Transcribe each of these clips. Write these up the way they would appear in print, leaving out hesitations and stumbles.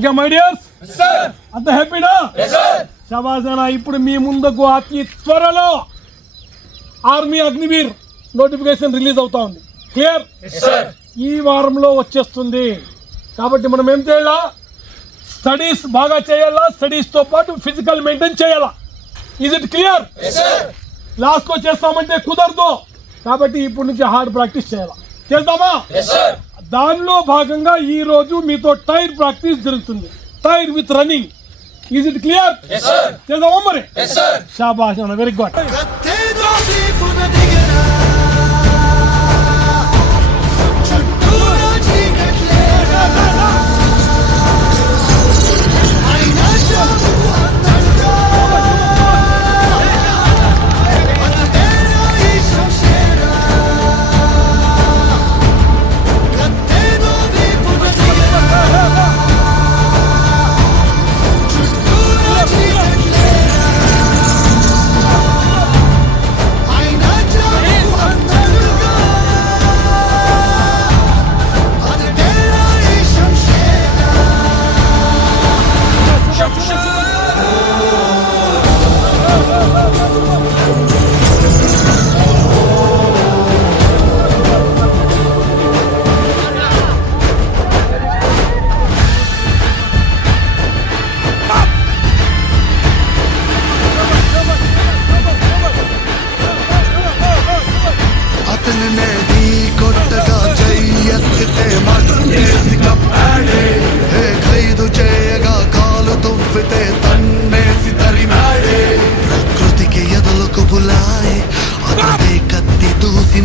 Okay my dears, అంత హ్యాపీనా? శభాష్. ఇప్పుడు మీ ముందుకు అతి త్వరలో ఆర్మీ అగ్నివీర్ నోటిఫికేషన్ రిలీజ్ అవుతా ఉంది. క్లియర్? ఈ వారంలో వచ్చేస్తుంది. కాబట్టి మనం ఏం చేయాలా? స్టడీస్ బాగా చేయాలా, స్టడీస్తో పాటు ఫిజికల్ మెయింటైన్ చేయాలా. Is it clear? లాస్ట్లో చేస్తామంటే కుదరదు. కాబట్టి ఇప్పటి నుంచి హార్డ్ ప్రాక్టీస్ చేయాలా. చేద్దామా? దానిలో భాగంగా ఈ రోజు మీతో టైర్ ప్రాక్టీస్ జరుగుతుంది. Tyre with running. Is it clear? చేద్దామా మరి? శాబాష్ అన్న, వెరీ గుడ్.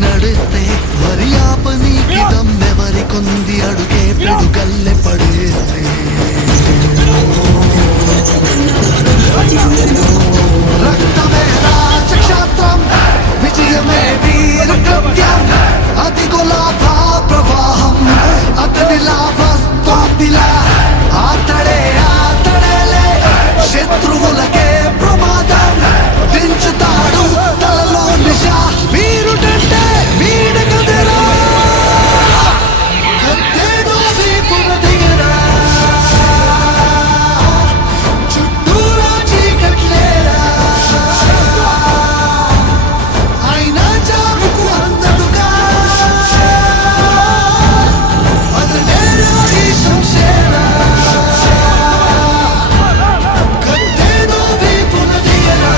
నడిస్తే మరి ఆ పనికి దమ్మెవరి కొంది అడుగే పిడుగల్లె పడేస్తే రక్తమే రాజక్షేత్రం, విజయమే వీర కృత్యం, అది గులాబా ప్రవాహం, అతనిలా వస్తోందిలా ఆతడేలే శత్రువులకే ప్రమాదం, పెంచుతాడు తలలో నిశ, వీరుడంటే వీడ కదరా, కత్తేదో వీపున దిగరా, చుట్టూరా చీకట్లేరా, అయినా జాముకు అందదుగా, అతనేరా ఈ శంషేరా, కత్తేదో వీపున దిగరా,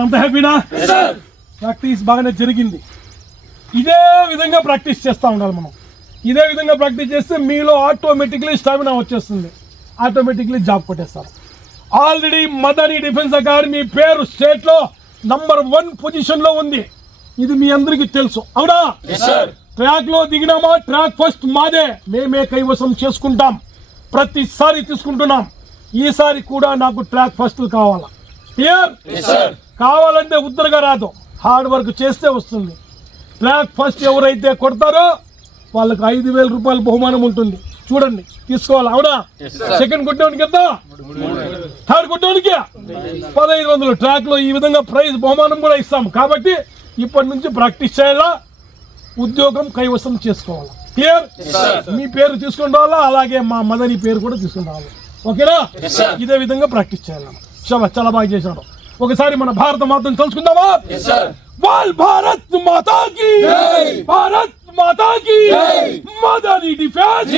అంత హ్యాపీనా? ప్రాక్టీస్ బాగానే జరిగింది. ఇదే విధంగా ప్రాక్టీస్ చేస్తూ ఉండాలి మనం. ఇదే విధంగా ప్రాక్టీస్ చేస్తే మీలో ఆటోమేటిక్లీ స్టామినా వచ్చేస్తుంది, ఆటోమేటిక్లీ జాబ్ కొట్టేస్తారు. ఆల్రెడీ మదనీ డిఫెన్స్ అకాడమీ పేరు స్టేట్లో నంబర్ 1 పొజిషన్లో ఉంది. ఇది మీ అందరికీ తెలుసు, అవునా? ట్రాక్లో దిగినామా, ట్రాక్ ఫస్ట్ మాదే, మేమే కైవసం చేసుకుంటాం. ప్రతిసారి తీసుకుంటున్నాం. ఈసారి కూడా నాకు ట్రాక్ ఫస్ట్ కావాలా. క్లియర్? కావాలంటే ఉత్తరగా రాదు, హార్డ్ వర్క్ చేస్తే వస్తుంది. ట్రాక్ ఫస్ట్ ఎవరైతే కొడతారో వాళ్ళకి 5,000 రూపాయలు బహుమానం ఉంటుంది. చూడండి, తీసుకోవాలి, అవునా? సెకండ్ కొట్టేవానికి ఎంత? థర్డ్ కొట్టేవానికి 1,500. ట్రాక్ లో ఈ విధంగా ప్రైజ్ బహుమానం కూడా ఇస్తాం. కాబట్టి ఇప్పటి నుంచి ప్రాక్టీస్ చేయాలా, ఉద్యోగం కైవసం చేసుకోవాలా. క్లియర్? మీ పేరు తీసుకుని రావాలా, అలాగే మా మదనీ పేరు కూడా తీసుకుని రావాలి. ఓకేనా? ఇదే విధంగా ప్రాక్టీస్ చేయాలి. చాలా బాగా చేశాడు. ఒకసారి మన భారత మాతను తెలుసుకుందామా? భారత్ మాతా కీ, భారత్ మాతా కి మదరీ డిఫెన్స్